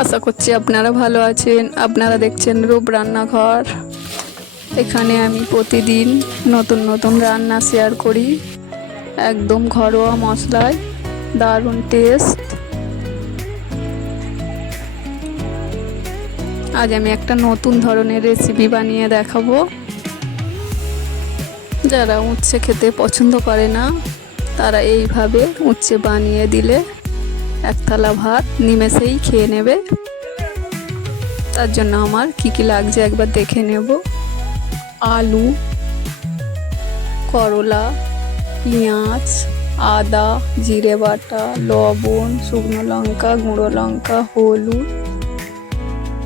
আশা করছি আপনারা ভালো আছেন। আপনারা দেখছেন রূপ রান্নাঘর। এখানে আমি প্রতিদিন নতুন নতুন রান্না শেয়ার করি, একদম ঘরোয়া মশলায়, দারুণ টেস্ট। আজ আমি একটা নতুন ধরনের রেসিপি বানিয়ে দেখাবো। যারা উচ্ছে খেতে পছন্দ করে না তারা এইভাবে উচ্ছে বানিয়ে দিলে এক থালা ভাত নিমেষেই খেয়ে নেবে। তার জন্য আমার কি কি লাগছে একবার দেখে নেব। আলু, করলা, পেঁয়াজ, আদা, জিরে বাটা, লবণ, শুকনো লঙ্কা, গুঁড়ো লঙ্কা, হলুদ,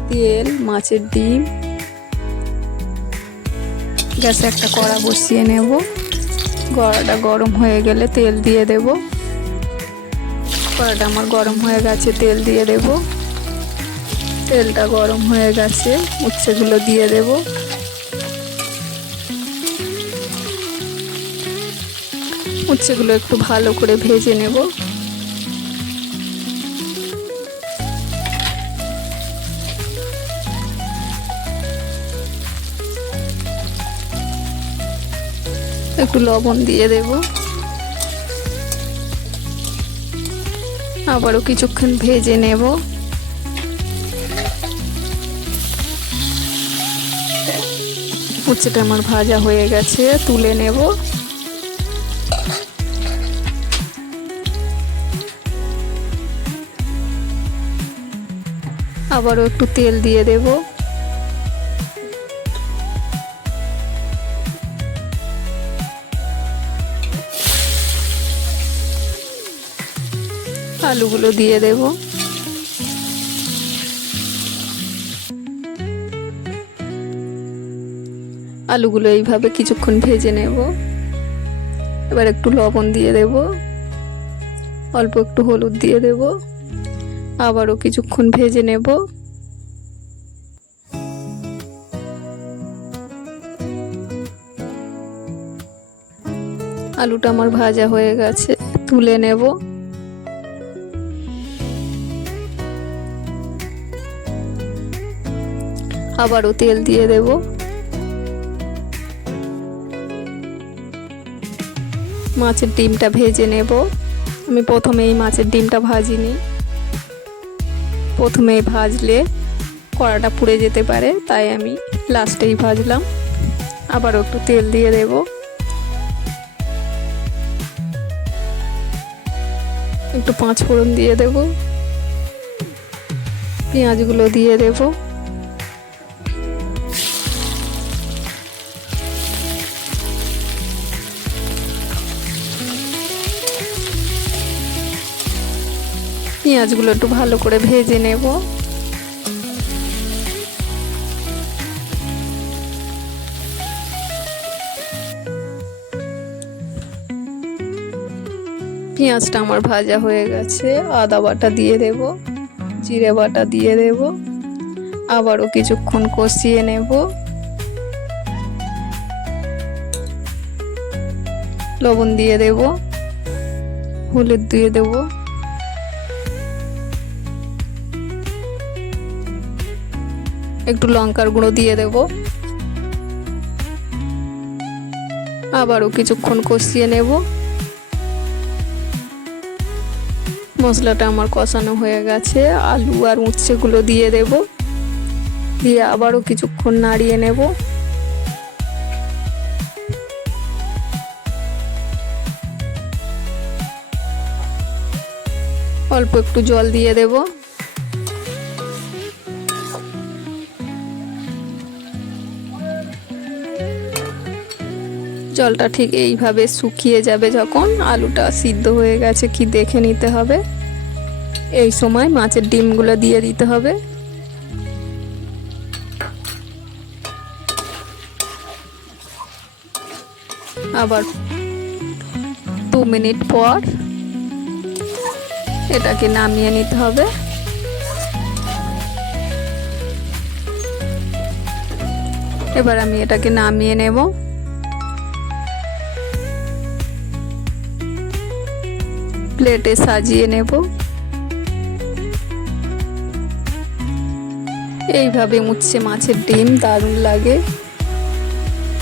তেল, মাছের ডিম। গ্যাসে একটা কড়া বসিয়ে নেব। কড়াটা গরম হয়ে গেলে তেল দিয়ে দেব। কড়াটা আমার গরম হয়ে গেছে, তেল দিয়ে দেব। তেলটা গরম হয়ে গেছে, উচ্ছেগুলো দিয়ে দেব। উচ্ছেগুলো একটু ভালো করে ভেজে নেব। একটু লবণ দিয়ে দেব। আবারও কিছুক্ষণ ভেজে নেব। উচ্ছেটা আমার ভাজা হয়ে গেছে, তুলে নেব। আবারও একটু তেল দিয়ে দেব। আলুগুলো দিয়ে দেব। আলুগুলো এইভাবে কিছুক্ষণ ভেজে নেব। এবার একটু লবণ দিয়ে দেব, অল্প একটু হলুদ দিয়ে দেব। আবারও কিছুক্ষণ ভেজে নেব। আলুটা আমার ভাজা হয়ে গেছে, তুলে নেব। আবারও তেল দিয়ে দেব। মাছের ডিমটা ভেজে নেব। আমি প্রথমেই মাছের ডিমটা ভাজিনি। প্রথমেই ভাজলে কড়াটা পুড়ে যেতে পারে, তাই আমি লাস্টেই ভাজলাম। আবারও একটু তেল দিয়ে দেব। একটু পাঁচ ফোড়ন দিয়ে দেব। পেঁয়াজগুলো দিয়ে দেব। পেঁয়াজগুলো একটু ভালো করে ভেজে নেব। পেঁয়াজটা আমার ভাজা হয়ে গেছে। আদা বাটা দিয়ে দেব, জিরে বাটা দিয়ে দেব। আবারও কিছুক্ষণ কষিয়ে নেব। লবণ দিয়ে দেব, হলুদ দিয়ে দেব। একটু লঙ্কার গুঁড়ো দিয়ে দেব। আবারও কিছুক্ষণ কষিয়ে নেব। মশলাটা আমার কষানো হয়ে গেছে। আলু আর উচ্ছেগুলো দিয়ে দেব। দিয়ে আবারও কিছুক্ষণ নাড়িয়ে নেব। অল্প একটু জল দিয়ে দেব। জলটা ঠিক এইভাবে শুকিয়ে যাবে যখন, আলুটা সিদ্ধ হয়ে গেছে কি দেখে নিতে হবে। এই সময় মাছের ডিমগুলো দিয়ে দিতে হবে। আবার 2 মিনিট পর এটাকে নামিয়ে নিতে হবে। এবার আমি এটাকে নামিয়ে নেব। প্লেটে সাজিয়ে নেব। এইভাবে উচ্ছে মাছের ডিম দারুণ লাগে,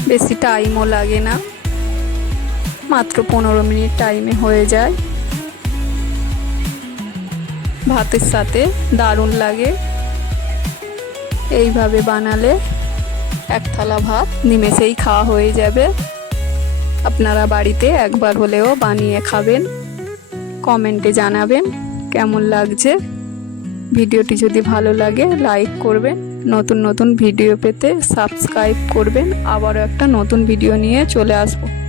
বেশি টাইমও লাগে না, মাত্র 15 মিনিট টাইমে হয়ে যায়। ভাতের সাথে দারুণ লাগে। এইভাবে বানালে এক থালা ভাত নিমেষেই খাওয়া হয়ে যাবে। আপনারা বাড়িতে একবার হলেও বানিয়ে খাবেন, কমেন্টে জানাবেন কেমন লাগছে। ভিডিওটি যদি ভালো লাগে লাইক করবেন, নতুন নতুন ভিডিও পেতে সাবস্ক্রাইব করবেন। আবারও একটা নতুন ভিডিও নিয়ে চলে আসবো।